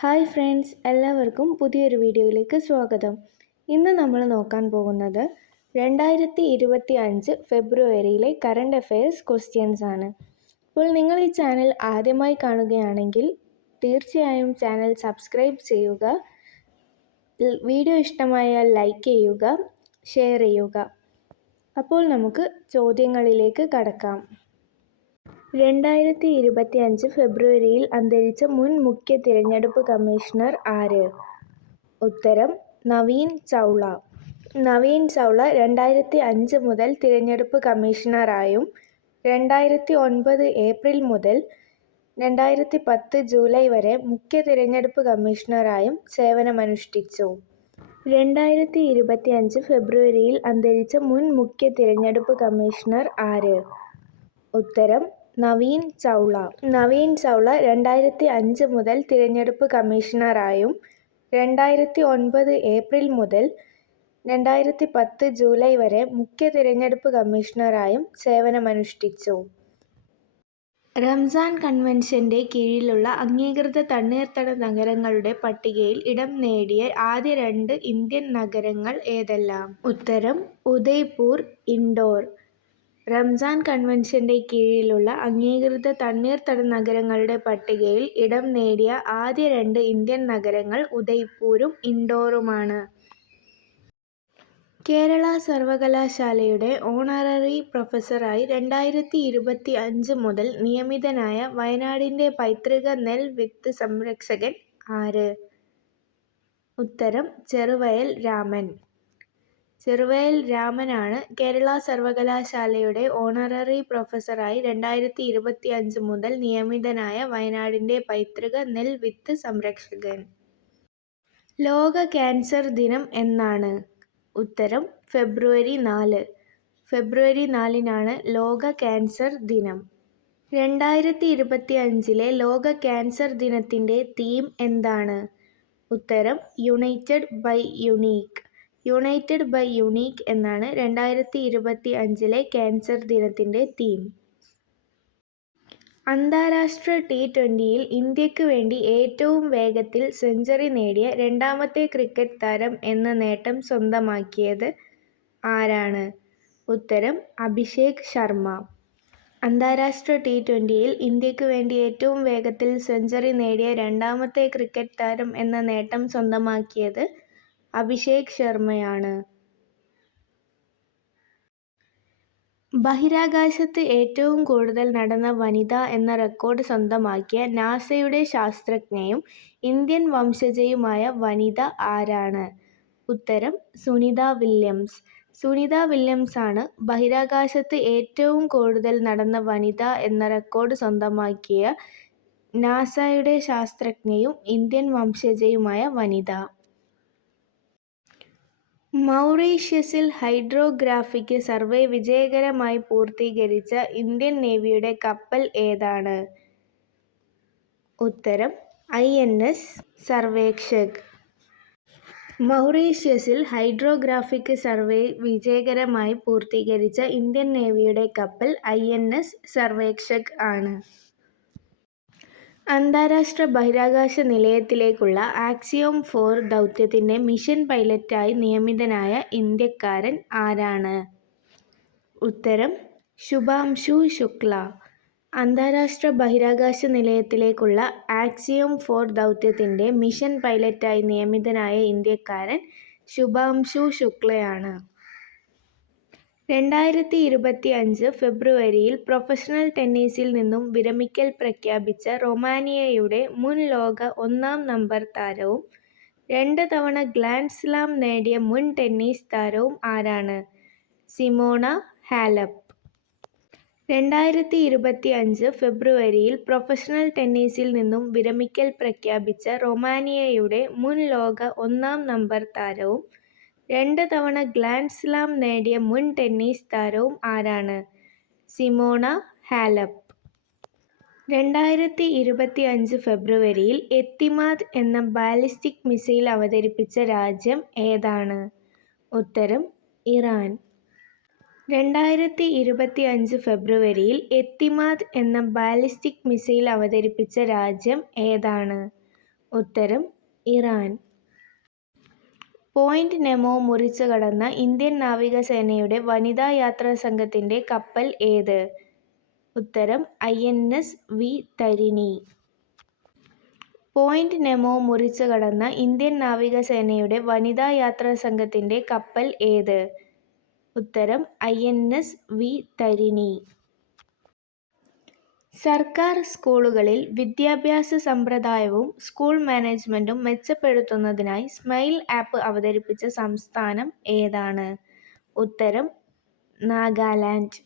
Hi friends, എല്ലാവർക്കും പുതിയൊരു വീഡിയോയിലേക്ക് സ്വാഗതം. ഇന്ന് നമ്മൾ നോക്കാൻ പോകുന്നത് 2025 ഫെബ്രുവരിയിലെ കറണ്ട് അഫെയർസ് ക്വസ്റ്റ്യൻസ് ആണ്. അപ്പോൾ നിങ്ങൾ ഈ ചാനൽ ആദ്യമായി കാണുകയാണെങ്കിൽ തീർച്ചയായും ചാനൽ സബ്സ്ക്രൈബ് ചെയ്യുക. വീഡിയോ ഇഷ്ടമായാൽ ലൈക്ക് ചെയ്യുക, ഷെയർ ചെയ്യുക. അപ്പോൾ നമുക്ക് ചോദ്യങ്ങളിലേക്ക് കടക്കാം. 2025 ഫെബ്രുവരിയിൽ അന്തരിച്ച മുൻ മുഖ്യ തിരഞ്ഞെടുപ്പ് കമ്മീഷണർ ആര്? ഉത്തരം നവീൻ ചൗള. നവീൻ ചൗള 2005 മുതൽ തിരഞ്ഞെടുപ്പ് കമ്മീഷണറായും 2009 ഏപ്രിൽ മുതൽ 2010 ജൂലൈ വരെ മുഖ്യ തിരഞ്ഞെടുപ്പ് കമ്മീഷണറായും സേവനമനുഷ്ഠിച്ചു. 2025 ഫെബ്രുവരിയിൽ അന്തരിച്ച മുൻ മുഖ്യ തിരഞ്ഞെടുപ്പ് കമ്മീഷണർ ആര്? ഉത്തരം നവീൻ ചൗള. നവീൻ ചൗള 2005 മുതൽ തിരഞ്ഞെടുപ്പ് കമ്മീഷണറായും 2009 ഏപ്രിൽ മുതൽ 2010 ജൂലൈ വരെ മുഖ്യ തിരഞ്ഞെടുപ്പ് കമ്മീഷണറായും സേവനമനുഷ്ഠിച്ചു. റംസാൻ കൺവെൻഷന്റെ കീഴിലുള്ള അംഗീകൃത തണ്ണീർത്തട നഗരങ്ങളുടെ പട്ടികയിൽ ഇടം നേടിയ ആദ്യ 2 ഇന്ത്യൻ നഗരങ്ങൾ ഏതെല്ലാം? ഉത്തരം ഉദയ്പൂർ, ഇൻഡോർ. റംസാൻ കൺവെൻഷന്റെ കീഴിലുള്ള അംഗീകൃത തണ്ണീർത്തട നഗരങ്ങളുടെ പട്ടികയിൽ ഇടം നേടിയ ആദ്യ 2 ഇന്ത്യൻ നഗരങ്ങൾ ഉദയ്പൂരും ഇൻഡോറുമാണ്. കേരള സർവകലാശാലയുടെ ഓണററി പ്രൊഫസറായി 2025 മുതൽ നിയമിതനായ വയനാടിന്റെ പൈതൃക നെൽവിത്ത് സംരക്ഷകൻ ആര്? ഉത്തരം ചെറുവയൽ രാമൻ. ചെറുവയൽ രാമനാണ് കേരള സർവകലാശാലയുടെ ഓണററി പ്രൊഫസറായി 2025 മുതൽ നിയമിതനായ വയനാടിന്റെ പൈതൃക നെൽവിത്ത് സംരക്ഷകൻ. ലോക ക്യാൻസർ ദിനം എന്നാണ്? ഉത്തരം ഫെബ്രുവരി 4. ഫെബ്രുവരി 4-നാണ് ലോക ക്യാൻസർ ദിനം. 2025 ലോക ക്യാൻസർ ദിനത്തിന്റെ തീം എന്താണ്? ഉത്തരം united by unique. United by unique എന്നാണ് 2025 ക്യാൻസർ ദിനത്തിന്റെ തീം. അന്താരാഷ്ട്ര T20യിൽ ഇന്ത്യക്ക് വേണ്ടി ഏറ്റവും വേഗത്തിൽ സെഞ്ചുറി നേടിയ രണ്ടാമത്തെ ക്രിക്കറ്റ് താരം എന്ന നേട്ടം സ്വന്തമാക്കിയത് ആരാണ്? ഉത്തരം അഭിഷേക് ശർമ്മ. അന്താരാഷ്ട്ര T20യിൽ ഇന്ത്യക്ക് വേണ്ടി ഏറ്റവും വേഗത്തിൽ സെഞ്ചുറി നേടിയ രണ്ടാമത്തെ ക്രിക്കറ്റ് താരം എന്ന നേട്ടം സ്വന്തമാക്കിയത് അഭിഷേക് ശർമ്മയാണ്. ബഹിരാകാശത്ത് ഏറ്റവും കൂടുതൽ നടന്ന വനിത എന്ന റെക്കോർഡ് സ്വന്തമാക്കിയ നാസയുടെ ശാസ്ത്രജ്ഞയും ഇന്ത്യൻ വംശജയുമായ വനിത ആരാണ്? ഉത്തരം സുനിത വില്യംസ്. സുനിത വില്യംസ് ആണ് ബഹിരാകാശത്ത് ഏറ്റവും കൂടുതൽ നടന്ന വനിത എന്ന റെക്കോർഡ് സ്വന്തമാക്കിയ നാസയുടെ ശാസ്ത്രജ്ഞയും ഇന്ത്യൻ വംശജയുമായ വനിത. മൗറീഷ്യസിൽ ഹൈഡ്രോഗ്രാഫിക് സർവേ വിജയകരമായി പൂർത്തീകരിച്ച ഇന്ത്യൻ നേവിയുടെ കപ്പൽ ഏതാണ്? ഉത്തരം INS സർവേക്ഷക്. മൗറീഷ്യസിൽ ഹൈഡ്രോഗ്രാഫിക് സർവേ വിജയകരമായി പൂർത്തീകരിച്ച ഇന്ത്യൻ നേവിയുടെ കപ്പൽ INS സർവേക്ഷക് ആണ്. അന്താരാഷ്ട്ര ബഹിരാകാശ നിലയത്തിലേക്കുള്ള ആക്സിയോം 4 ദൗത്യത്തിന്റെ മിഷൻ പൈലറ്റായി നിയമിതനായ ഇന്ത്യക്കാരൻ ആരാണ്? ഉത്തരം ശുഭാംശു ശുക്ല. അന്താരാഷ്ട്ര ബഹിരാകാശ നിലയത്തിലേക്കുള്ള ആക്സിയോം 4 ദൗത്യത്തിന്റെ മിഷൻ പൈലറ്റായി നിയമിതനായ ഇന്ത്യക്കാരൻ ശുഭാംശു ശുക്ലയാണ്. 2025 ഫെബ്രുവരിയിൽ പ്രൊഫഷണൽ ടെന്നീസിൽ നിന്നും വിരമിക്കൽ പ്രഖ്യാപിച്ച റൊമാനിയയുടെ മുൻ ലോക 1-ാം നമ്പർ താരവും 2 തവണ ഗ്രാൻഡ് സ്ലാം നേടിയ മുൻ ടെന്നീസ് താരവും ആരാണ്? Simona Halep. 2025 ഫെബ്രുവരിയിൽ പ്രൊഫഷണൽ ടെന്നീസിൽ നിന്നും വിരമിക്കൽ പ്രഖ്യാപിച്ച റൊമാനിയയുടെ മുൻ ലോക 1-ാം നമ്പർ താരവും 2 തവണ ഗ്രാൻഡ് സ്ലാം നേടിയ മുൻ ടെന്നീസ് താരവും ആരാണ്? Simona Halep. 2025 ഫെബ്രുവരിയിൽ എത്തിമാദ് എന്ന ബാലിസ്റ്റിക് മിസൈൽ അവതരിപ്പിച്ച രാജ്യം ഏതാണ്? ഉത്തരം ഇറാൻ. 2025 ഫെബ്രുവരിയിൽ എത്തിമാദ് എന്ന ബാലിസ്റ്റിക് മിസൈൽ അവതരിപ്പിച്ച രാജ്യം ഏതാണ്? ഉത്തരം ഇറാൻ. പോയിന്റ് നെമോ മുറിച്ചു കടന്ന ഇന്ത്യൻ നാവികസേനയുടെ വനിതാ യാത്രാ സംഘത്തിൻ്റെ കപ്പൽ ഏത്? ഉത്തരം INS V Tarini. Point Nemo മുറിച്ചു കടന്ന ഇന്ത്യൻ നാവികസേനയുടെ വനിതാ യാത്രാ സംഘത്തിൻ്റെ കപ്പൽ ഏത്? ഉത്തരം INS വി തരിണി. സർക്കാർ സ്കൂളുകളിൽ വിദ്യാഭ്യാസ സമ്പ്രദായവും സ്കൂൾ മാനേജ്മെന്റും മെച്ചപ്പെടുത്തുന്നതിനായി സ്മൈൽ ആപ്പ് അവതരിപ്പിച്ച സംസ്ഥാനം ഏതാണ്? ഉത്തരം നാഗാലാൻഡ്.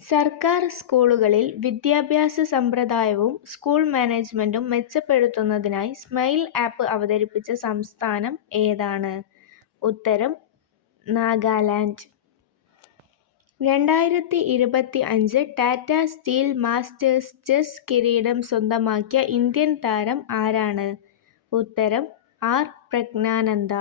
സർക്കാർ സ്കൂളുകളിൽ വിദ്യാഭ്യാസ സമ്പ്രദായവും സ്കൂൾ മാനേജ്മെന്റും മെച്ചപ്പെടുത്തുന്നതിനായി സ്മൈൽ ആപ്പ് അവതരിപ്പിച്ച സംസ്ഥാനം ഏതാണ്? ഉത്തരം Nagaland. 2025 Tata steel masters chess കിരീടം സ്വന്തമാക്കിയ ഇന്ത്യൻ താരം ആരാണ്? ഉത്തരം R Praggnanandhaa.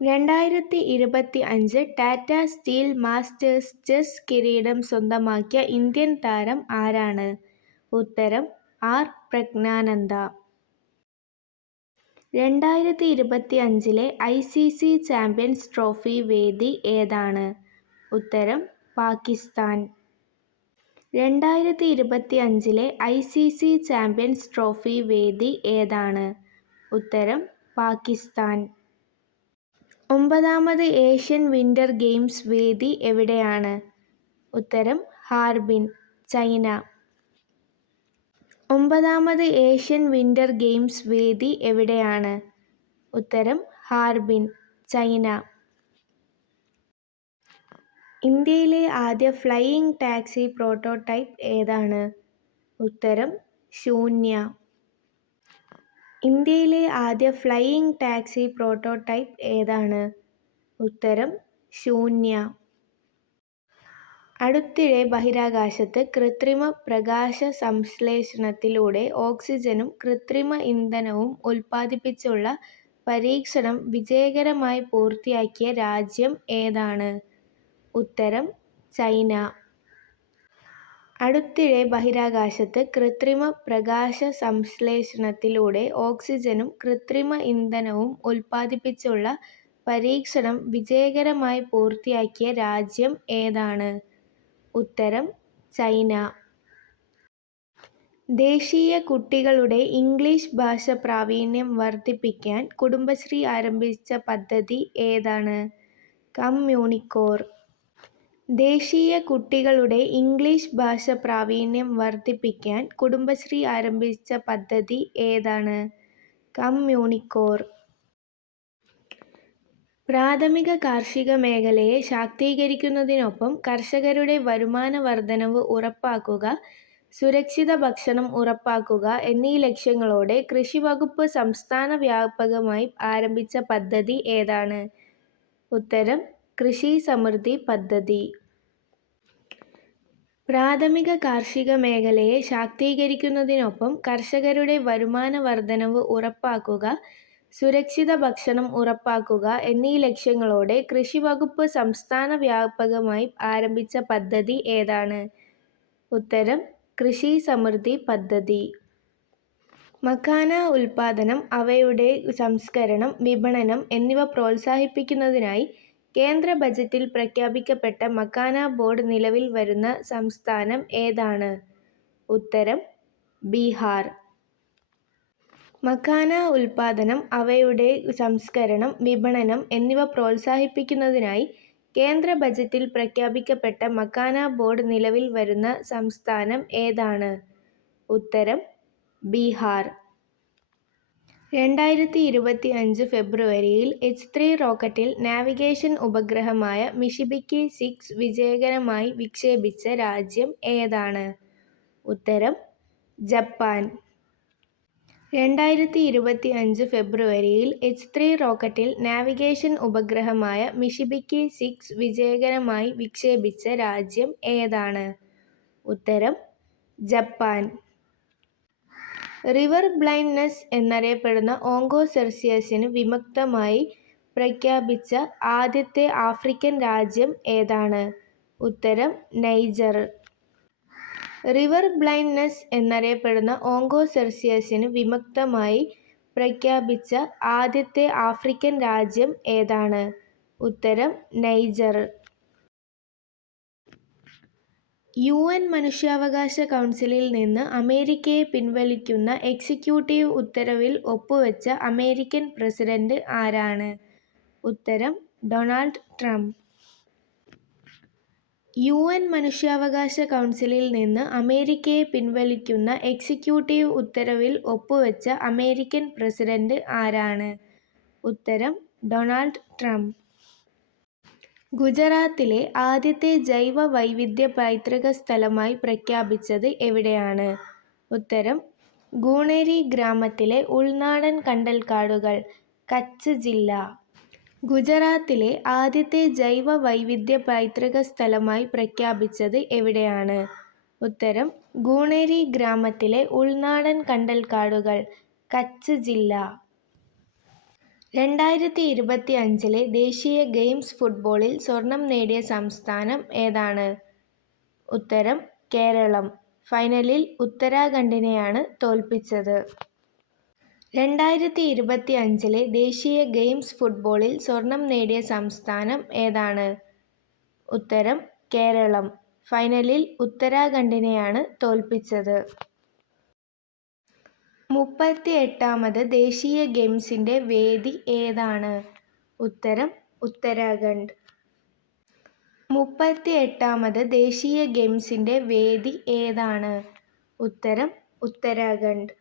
2025 Tata steel masters chess കിരീടം സ്വന്തമാക്കിയ ഇന്ത്യൻ താരം ആരാണ്? ഉത്തരം R Praggnanandhaa. 2025 ICC champions trophy വേദി ഏതാണ്? ഉത്തരം പാകിസ്ഥാൻ. 2025 ICC ചാമ്പ്യൻസ് ട്രോഫി വേദി ഏതാണ്? ഉത്തരം പാകിസ്ഥാൻ. 9ാമത് ഏഷ്യൻ വിന്റർ ഗെയിംസ് വേദി എവിടെയാണ്? ഉത്തരം ഹാർബിൻ, ചൈന. 9ാമത് ഏഷ്യൻ വിന്റർ ഗെയിംസ് വേദി എവിടെയാണ്? ഉത്തരം ഹാർബിൻ, ചൈന. ഇന്ത്യയിലെ ആദ്യ ഫ്ലൈയിങ് ടാക്സി പ്രോട്ടോടൈപ്പ് ഏതാണ്? ഉത്തരം ശൂന്യ. ഇന്ത്യയിലെ ആദ്യ ഫ്ലൈയിങ് ടാക്സി പ്രോട്ടോടൈപ്പ് ഏതാണ്? ഉത്തരം ശൂന്യ. അടുത്തിടെ ബഹിരാകാശത്ത് കൃത്രിമ പ്രകാശ സംശ്ലേഷണത്തിലൂടെ ഓക്സിജനും കൃത്രിമ ഇന്ധനവും ഉൽപ്പാദിപ്പിച്ചുള്ള പരീക്ഷണം വിജയകരമായി പൂർത്തിയാക്കിയ രാജ്യം ഏതാണ്? ഉത്തരം ചൈന. അടുത്തിടെ ബഹിരാകാശത്ത് കൃത്രിമ പ്രകാശ സംശ്ലേഷണത്തിലൂടെ ഓക്സിജനും കൃത്രിമ ഇന്ധനവും ഉൽപ്പാദിപ്പിച്ചുള്ള പരീക്ഷണം വിജയകരമായി പൂർത്തിയാക്കിയ രാജ്യം ഏതാണ്? ഉത്തരം ചൈന. ദേശീയ കുട്ടികളുടെ ഇംഗ്ലീഷ് ഭാഷ പ്രാവീണ്യം വർദ്ധിപ്പിക്കാൻ കുടുംബശ്രീ ആരംഭിച്ച പദ്ധതി ഏതാണ്? കമ്മ്യൂണിക്കോർ. ദേശീയ കുട്ടികളുടെ ഇംഗ്ലീഷ് ഭാഷ പ്രാവീണ്യം വർദ്ധിപ്പിക്കാൻ കുടുംബശ്രീ ആരംഭിച്ച പദ്ധതി ഏതാണ്? കമ്മ്യൂണിക്കോർ. പ്രാഥമിക കാർഷിക മേഖലയെ ശാക്തീകരിക്കുന്നതിനൊപ്പം കർഷകരുടെ വരുമാന വർധനവ് ഉറപ്പാക്കുക, സുരക്ഷിത ഭക്ഷണം ഉറപ്പാക്കുക എന്നീ ലക്ഷ്യങ്ങളോടെ കൃഷിവകുപ്പ് സംസ്ഥാന വ്യാപകമായി ആരംഭിച്ച പദ്ധതി ഏതാണ്? ഉത്തരം കൃഷി സമൃദ്ധി പദ്ധതി. പ്രാഥമിക കാർഷിക മേഖലയെ ശാക്തീകരിക്കുന്നതിനൊപ്പം കർഷകരുടെ വരുമാന വർധനവ് ഉറപ്പാക്കുക, സുരക്ഷിത ഭക്ഷണം ഉറപ്പാക്കുക എന്നീ ലക്ഷ്യങ്ങളോടെ കൃഷിവകുപ്പ് സംസ്ഥാന വ്യാപകമായി ആരംഭിച്ച പദ്ധതി ഏതാണ്? ഉത്തരം കൃഷി സമൃദ്ധി പദ്ധതി. മക്കാന ഉൽപാദനം, അവയുടെ സംസ്കരണം, വിപണനം എന്നിവ പ്രോത്സാഹിപ്പിക്കുന്നതിനായി കേന്ദ്ര ബജറ്റിൽ പ്രഖ്യാപിക്കപ്പെട്ട മക്കാന ബോർഡ് നിലവിൽ വരുന്ന സംസ്ഥാനം ഏതാണ്? ഉത്തരം ബീഹാർ. മക്കാന ഉൽപാദനം, അവയുടെ സംസ്കരണം, വിപണനം എന്നിവ പ്രോത്സാഹിപ്പിക്കുന്നതിനായി കേന്ദ്ര ബജറ്റിൽ പ്രഖ്യാപിക്കപ്പെട്ട മക്കാന ബോർഡ് നിലവിൽ വരുന്ന സംസ്ഥാനം ഏതാണ്? ഉത്തരം ബീഹാർ. 2025 ഫെബ്രുവരിയിൽ H3 റോക്കറ്റിൽ നാവിഗേഷൻ ഉപഗ്രഹമായ മിഷിബിക്കി 6 വിജയകരമായി വിക്ഷേപിച്ച രാജ്യം ഏതാണ്? ഉത്തരം ജപ്പാൻ. 2025 ഫെബ്രുവരിയിൽ H3 റോക്കറ്റിൽ നാവിഗേഷൻ ഉപഗ്രഹമായ മിഷിബിക്കി 6 വിജയകരമായി വിക്ഷേപിച്ച രാജ്യം ഏതാണ്? ഉത്തരം ജപ്പാൻ. റിവർ ബ്ലൈൻഡ്നെസ് എന്നറിയപ്പെടുന്ന ഓങ്കോസെർസിയസിന് വിമുക്തമായി പ്രഖ്യാപിച്ച ആദ്യത്തെ ആഫ്രിക്കൻ രാജ്യം ഏതാണ്? ഉത്തരം നൈജർ. റിവർ ബ്ലൈൻഡ്നെസ് എന്നറിയപ്പെടുന്ന ഓങ്കോസെർസിയസിന് വിമുക്തമായി പ്രഖ്യാപിച്ച ആദ്യത്തെ ആഫ്രിക്കൻ രാജ്യം ഏതാണ്? ഉത്തരം നൈജർ. UN മനുഷ്യാവകാശ കൗൺസിലിൽ നിന്ന് അമേരിക്കയെ പിൻവലിക്കുന്ന എക്സിക്യൂട്ടീവ് ഉത്തരവിൽ ഒപ്പുവെച്ച അമേരിക്കൻ പ്രസിഡന്റ് ആരാണ്? ഉത്തരം ഡൊണാൾഡ് ട്രംപ്. UN മനുഷ്യാവകാശ കൗൺസിലിൽ നിന്ന് അമേരിക്കയെ പിൻവലിക്കുന്ന എക്സിക്യൂട്ടീവ് ഉത്തരവിൽ ഒപ്പുവെച്ച അമേരിക്കൻ പ്രസിഡന്റ് ആരാണ്? ഉത്തരം ഡൊണാൾഡ് ട്രംപ്. ഗുജറാത്തിലെ ആദ്യത്തെ ജൈവ വൈവിധ്യ പൈതൃക സ്ഥലമായി പ്രഖ്യാപിച്ചത് എവിടെയാണ്? ഉത്തരം ഗൂണേരി ഗ്രാമത്തിലെ ഉൾനാടൻ കണ്ടൽക്കാടുകൾ, കച്ച് ജില്ല. ഗുജറാത്തിലെ ആദ്യത്തെ ജൈവ വൈവിധ്യ പൈതൃക സ്ഥലമായി പ്രഖ്യാപിച്ചത് എവിടെയാണ്? ഉത്തരം ഗൂണേരി ഗ്രാമത്തിലെ ഉൾനാടൻ കണ്ടൽക്കാടുകൾ, കച്ച് ജില്ല. 2025 ദേശീയ ഗെയിംസ് ഫുട്ബോളിൽ സ്വർണം നേടിയ സംസ്ഥാനം ഏതാണ്? ഉത്തരം കേരളം. ഫൈനലിൽ ഉത്തരാഖണ്ഡിനെയാണ് തോൽപ്പിച്ചത്. 2025 ദേശീയ ഗെയിംസ് ഫുട്ബോളിൽ സ്വർണം നേടിയ സംസ്ഥാനം ഏതാണ്? ഉത്തരം കേരളം. ഫൈനലിൽ ഉത്തരാഖണ്ഡിനെയാണ് തോൽപ്പിച്ചത്. 38ാമത് ദേശീയ ഗെയിംസിൻ്റെ വേദി ഏതാണ്? ഉത്തരം ഉത്തരാഖണ്ഡ്. 38ാമത് ദേശീയ ഗെയിംസിൻ്റെ വേദി ഏതാണ്? ഉത്തരം ഉത്തരാഖണ്ഡ്.